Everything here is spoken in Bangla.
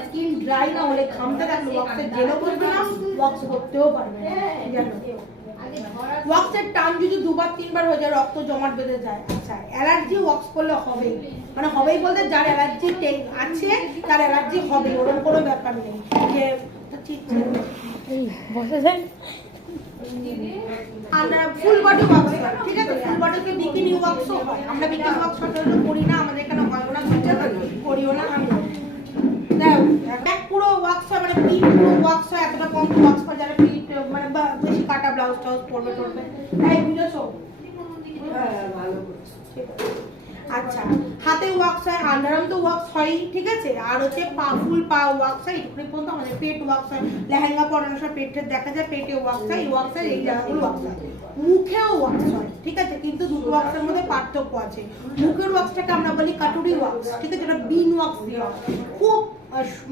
স্কিন ড্রাই না হলে ঘামতে থাকলে ওয়াক্সের জেলও করবে না, ওয়াক্স করতেও পারবে না। ওয়াক্সের টান যদি দুবার তিনবার হয়ে যায় রক্ত জমাট বেঁধে যায়। আচ্ছা, অ্যালার্জি ওয়াক্স করলে হবে, মানে হবেই বলতে যার অ্যালার্জি আছে তার অ্যালার্জি হবে, ওরকম কোনো ব্যাপার নেই যে বসে যায়। আমরা ফুল বডি ওয়াক্স হয়, ঠিক আছে, ফুল বডিতে বিকিনি ওয়াক্সও হয়। আমরা বিকিনি ওয়াক্স সাধারণত করি না, আমাদের এখানে হয় না, করিও না। আমি এক পুরো ওয়াক্স হয়, মানে পিঠ পুরো ওয়াক্স হয়, এতটা কম ওয়াক্স হয় যারা পিঠ মানে বেশি কাটা ব্লাউজ টাউজ পরবে টরবে। তাই বুঝেছো? ভালো। আচ্ছা, হাতে ওয়াক্স হয়, আন্ডারআর্ম তো ওয়াক্স হয়ই, ঠিক আছে, আর হচ্ছে পা ফুল পা ওয়াক্স হয়, এটুকুনি পর্যন্ত আমাদের পেট ওয়াক্স হয়। লেহেঙ্গা পরানোর সময় পেটের দেখা যায়, পেটে ওয়াক্স হয়, এই ওয়াক্স হয়, এই জায়গাগুলো ওয়াক্স হয়। মুখেও ওয়াক্স হয়, ঠিক আছে, কিন্তু দুটো ওয়াক্সের মধ্যে পার্থক্য আছে। মুখের ওয়াক্সটাকে আমরা বলি কাটুরি ওয়াক্স, ঠিক আছে, যেটা বিন ওয়াক্স দিয়ে হয়, খুব